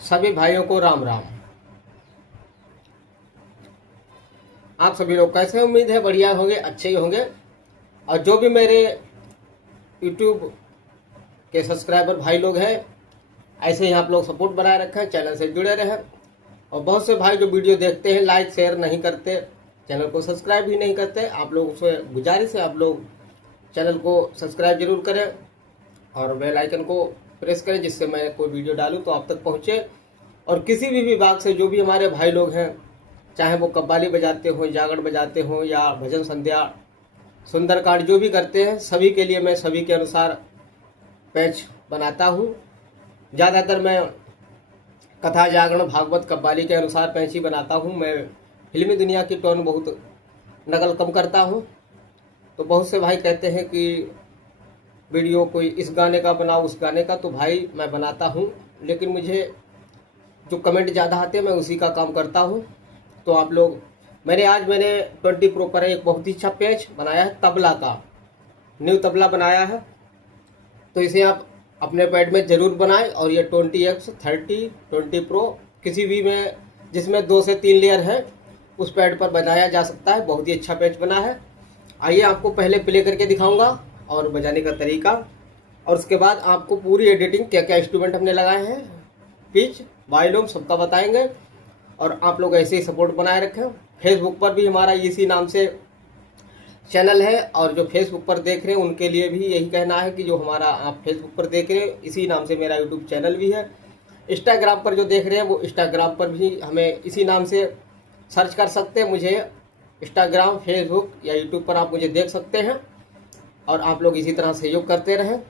सभी भाइयों को राम राम। आप सभी लोग कैसे हैं? उम्मीद है बढ़िया होंगे, अच्छे ही होंगे। और जो भी मेरे YouTube के सब्सक्राइबर भाई लोग हैं, ऐसे ही आप लोग सपोर्ट बनाए रखें, चैनल से जुड़े रहें। और बहुत से भाई जो वीडियो देखते हैं लाइक शेयर नहीं करते, चैनल को सब्सक्राइब भी नहीं करते, आप लोगों से गुजारिश है आप लोग चैनल को सब्सक्राइब जरूर करें और बेल आइकन को प्रेस करें, जिससे मैं कोई वीडियो डालूं तो आप तक पहुंचे। और किसी भी विभाग से जो भी हमारे भाई लोग हैं, चाहे वो कव्वाली बजाते हो, जागरण बजाते हो या भजन संध्या, सुंदरकांड जो भी करते हैं, सभी के लिए मैं सभी के अनुसार पैच बनाता हूँ। ज़्यादातर मैं कथा जागरण भागवत कव्वाली के अनुसार पैच ही बनाता हूँ। मैं फिल्मी दुनिया की टोन बहुत नकल कम करता हूँ। तो बहुत से भाई कहते हैं कि वीडियो कोई इस गाने का बनाओ, उस गाने का, तो भाई मैं बनाता हूँ, लेकिन मुझे जो कमेंट ज़्यादा आते हैं मैं उसी का काम करता हूँ। तो आप लोग मैंने 20 प्रो पर एक बहुत ही अच्छा पेज बनाया है, तबला का न्यू तबला बनाया है। तो इसे आप अपने पैड में ज़रूर बनाएं। और ये 20 प्रो किसी भी में जिसमें 2 से 3 लेयर है उस पैड पर बनाया जा सकता है। बहुत ही अच्छा पेज बना है। आइए आपको पहले प्ले करके दिखाऊंगा और बजाने का तरीका, और उसके बाद आपको पूरी एडिटिंग क्या क्या इंस्ट्रूमेंट हमने लगाए हैं, पिच वॉल्यूम सबका बताएंगे। और आप लोग ऐसे ही सपोर्ट बनाए रखें। फेसबुक पर भी हमारा इसी नाम से चैनल है, और जो फेसबुक पर देख रहे हैं उनके लिए भी यही कहना है कि जो हमारा आप फेसबुक पर देख रहे हैं इसी नाम से मेरा यूट्यूब चैनल भी है। इंस्टाग्राम पर जो देख रहे हैं वो इंस्टाग्राम पर भी हमें इसी नाम से सर्च कर सकते हैं। मुझे इंस्टाग्राम, फेसबुक या यूट्यूब पर आप मुझे देख सकते हैं। और आप लोग इसी तरह सहयोग करते रहें।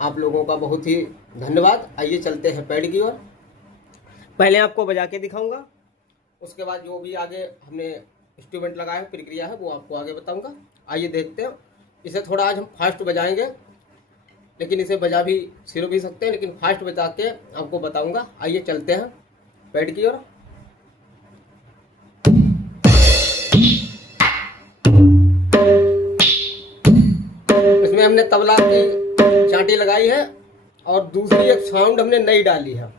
आप लोगों का बहुत ही धन्यवाद। आइए चलते हैं पैड की ओर। पहले आपको बजा के दिखाऊंगा, उसके बाद जो भी आगे हमने इंस्ट्रूमेंट लगाया है, प्रक्रिया है, वो आपको आगे बताऊंगा। आइए देखते हैं। इसे थोड़ा आज हम फास्ट बजाएंगे, लेकिन इसे बजा भी सिरो भी सकते हैं, लेकिन फास्ट बजा के आपको बताऊंगा। आइए चलते हैं पैड की ओर। इसमें हमने तबला की चांटी लगाई है और दूसरी एक साउंड हमने नई डाली है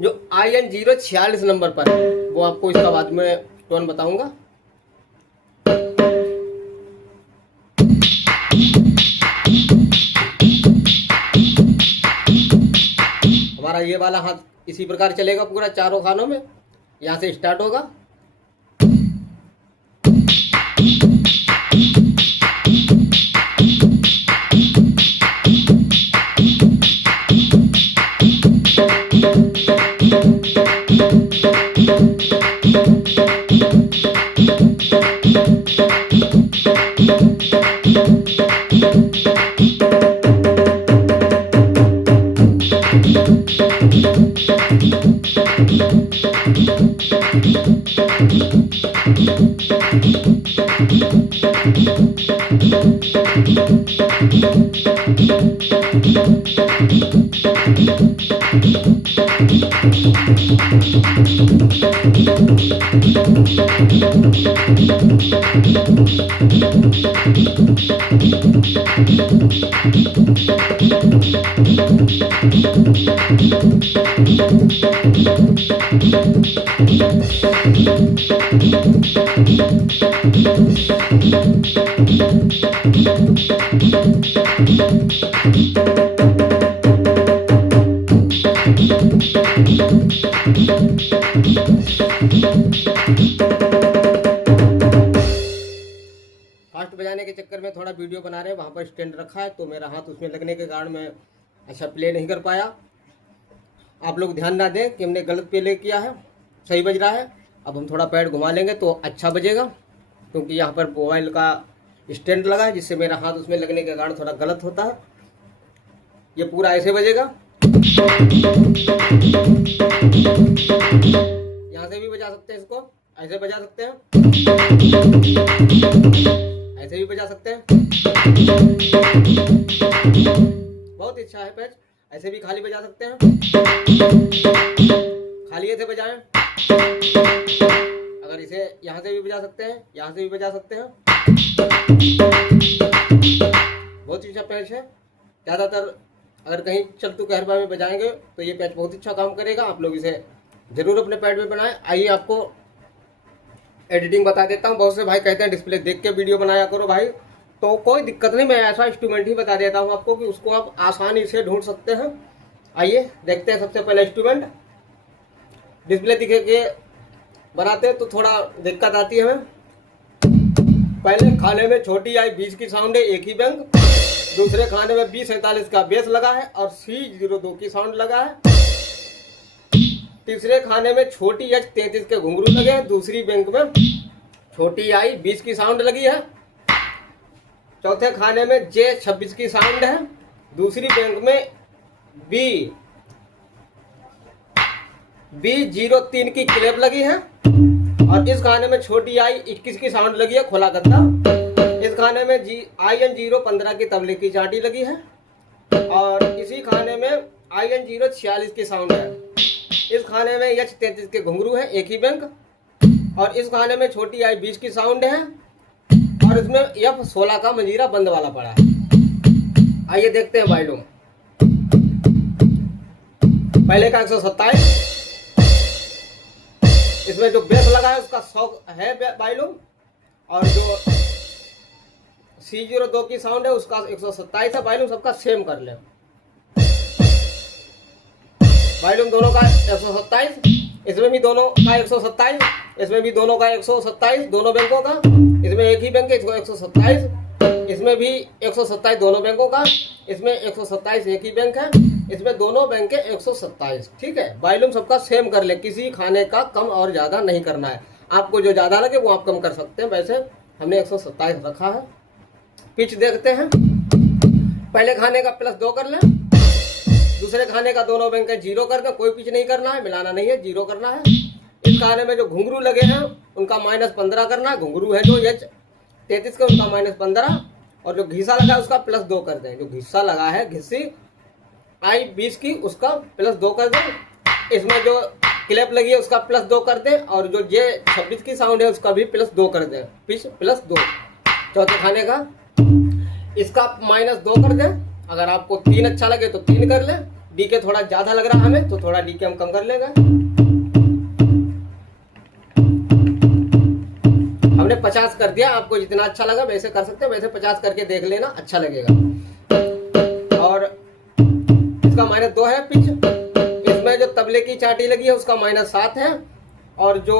जो IN 046 नंबर पर है। वो आपको इसका बाद में टोन बताऊंगा। हमारा ये वाला हाथ इसी प्रकार चलेगा पूरा चारों खानों में। यहाँ से स्टार्ट होगा। फास्ट बजाने के चक्कर में थोड़ा वीडियो बना रहे हैं, वहाँ पर स्टैंड रखा है तो मेरा हाथ उसमें लगने के कारण मैं अच्छा प्ले नहीं कर पाया। आप लोग ध्यान ना दें कि हमने गलत प्ले किया है, सही बज रहा है। अब हम थोड़ा पैड घुमा लेंगे तो अच्छा बजेगा, क्योंकि यहाँ पर मोबाइल का स्टैंड लगा है जिससे मेरा हाथ उसमें लगने के कारण थोड़ा गलत होता है। ये पूरा ऐसे बजेगा। यहाँ से भी बजा सकते हैं, इसको ऐसे बजा सकते हैं, ऐसे भी बजा सकते हैं। बहुत अच्छा है पैच। ऐसे भी खाली बजा सकते हैं, खाली ऐसे बजाएं। अगर इसे यहाँ से भी बजा सकते हैं, यहाँ से भी बजा सकते हैं। बहुत अच्छा पैच है। ज़्यादातर अगर कहीं चलतू कहरबा में बजाएंगे तो ये पैच बहुत अच्छा काम करेगा। आप लोग इसे ज़रूर अपने पैड में बनाएं। आइए आपको एडिटिंग बता देता हूँ। बहुत से भाई कहते हैं डिस्प्ले देख के वीडियो बनाया करो भाई, तो कोई दिक्कत नहीं, मैं ऐसा इंस्ट्रूमेंट ही बता देता हूँ आपको कि उसको आप आसानी से ढूंढ सकते हैं। आइए देखते हैं। सबसे पहले इंस्ट्रूमेंट डिस्प्ले दिखे के बनाते हैं तो थोड़ा दिक्कत आती है हमें। पहले खाने में छोटी आई 20 की साउंड है, एक ही बैंक। दूसरे खाने में B47 का बेस लगा है और C02 की साउंड लगा है। तीसरे खाने में छोटी H33 के घुंघरू लगे हैं। दूसरी बैंक में छोटी आई 20 की साउंड लगी है। चौथे खाने में J26 की साउंड है। दूसरी बैंक में B03 की क्लिप लगी है। और इस खाने में छोटी आई 21 की साउंड लगी है, खोला गद्दा। इस खाने में IN015 की तबले की चाटी लगी है। और इसी खाने में IN046 की साउंड है। इस खाने में H33 के घुंघरू है, एक ही बैंक। और इस खाने में छोटी आई 20 की साउंड है और इसमें F16 का मंजीरा बंद वाला पड़ा है। आइए देखते हैं भाई लोग। पहले का 127, इसमें जो बेस लगा है उसका 100 है भाई लोग। और जो C02 की साउंड है उसका 127 है भाई लोग। सबका सेम कर ले भाई लोग। दोनों का 127, इसमें भी दोनों का 127, इसमें भी दोनों का 127, दोनों बैंकों का। इसमें एक ही बैंक है, इसको 127, इसमें भी 127 दोनों बैंकों का। इसमें 127 एक ही बैंक है, इसमें दोनों बैंक के 127। ठीक है भाई लोग, सबका सेम कर ले, किसी खाने का कम और ज़्यादा नहीं करना है। आपको जो ज़्यादा लगे वो आप कम कर सकते हैं। वैसे हमने 127 रखा है। पिच देखते हैं। पहले खाने का +2 कर लें, दूसरे खाने का दोनों बैंक 0 कर दें। कोई पिच नहीं करना है, मिलाना नहीं है, 0 करना है। इस खाने में जो घुंघरू लगे हैं उनका -15 करना है। घुंघरू है जो H33 के, उनका -15। और जो घिसा लगा है उसका +2 कर दें। जो घिस्सा लगा है, घिस्सी I20 की, उसका +2 कर दें। इसमें जो क्लिप लगी है उसका +2 कर दें। और जो J26 की साउंड है उसका भी +2 कर दें, पिच +2। चौथे खाने का इसका -2 कर दें। अगर आपको 3 अच्छा लगे तो 3 कर लें। डीके थोड़ा ज़्यादा लग रहा है हमें तो थोड़ा डीके हम कम कर लेंगे। हमने 50 कर दिया। आपको जितना अच्छा लगा वैसे कर सकते हैं। वैसे 50 करके देख लेना, अच्छा लगेगा। और इसका -2 है पिच। इसमें जो तबले की चाटी लगी है उसका -7 है। और जो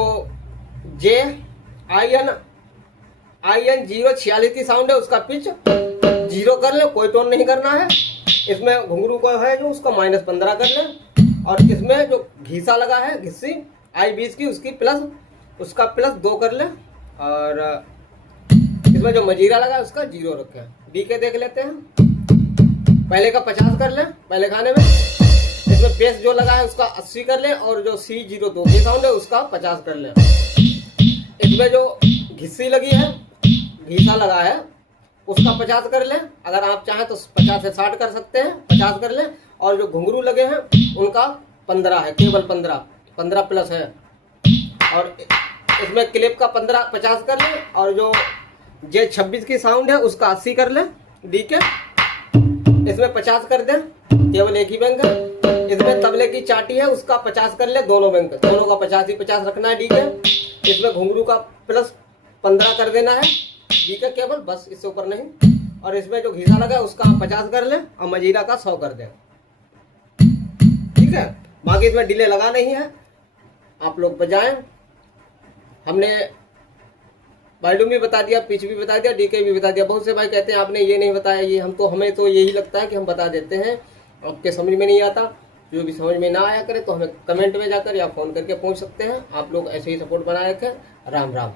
IN046 की साउंड है उसका पिच 0 कर ले, कोई टोन नहीं करना है। इसमें घुंघरू को है जो उसका -15 कर ले। और इसमें जो घिसा लगा है, घिस्सी I20 की, उसका +2 कर ले। और इसमें जो मजीरा लगा है उसका 0 रखें। डीके देख लेते हैं। पहले का 50 कर ले पहले खाने में। इसमें बेस जो लगा है उसका 80 कर ले। और जो C02 की साउंड है उसका 50 कर ले। इसमें जो घिस्सी लगी है, घिसा लगा है, उसका 50 कर ले। अगर आप चाहें तो 50 से 60 कर सकते हैं, 50 कर ले। और जो घुंघरू लगे हैं उनका 15 है, केवल 15 प्लस है। और इसमें क्लिप का 50 कर ले। और जो J26 की साउंड है उसका 80 कर ले डीके। इसमें 50 कर दे, केवल एक ही बैंक है। इसमें तबले की चाटी है उसका 50 कर ले, दोनों बैंक, दोनों का 50 ही 50 रखना है डीके। इसमें घुंघरू का +15 कर देना है डीके केवल, बस, इससे ऊपर नहीं। और इसमें जो घिसा लगा है उसका 50 कर ले और मजीरा का 100 कर दे। ठीक है, बाकी इसमें डिले लगा नहीं है, आप लोग बजाएं। हमने वॉल्यूम भी बता दिया, पिच भी बता दिया, डीके भी बता दिया। बहुत से भाई कहते हैं आपने ये नहीं बताया, ये हमें तो यही लगता है कि हम बता देते हैं, आपके समझ में नहीं आता। जो भी समझ में ना आया करे तो हमें कमेंट में जाकर या फ़ोन करके पूछ सकते हैं। आप लोग ऐसे ही सपोर्ट बनाए रखें। राम राम।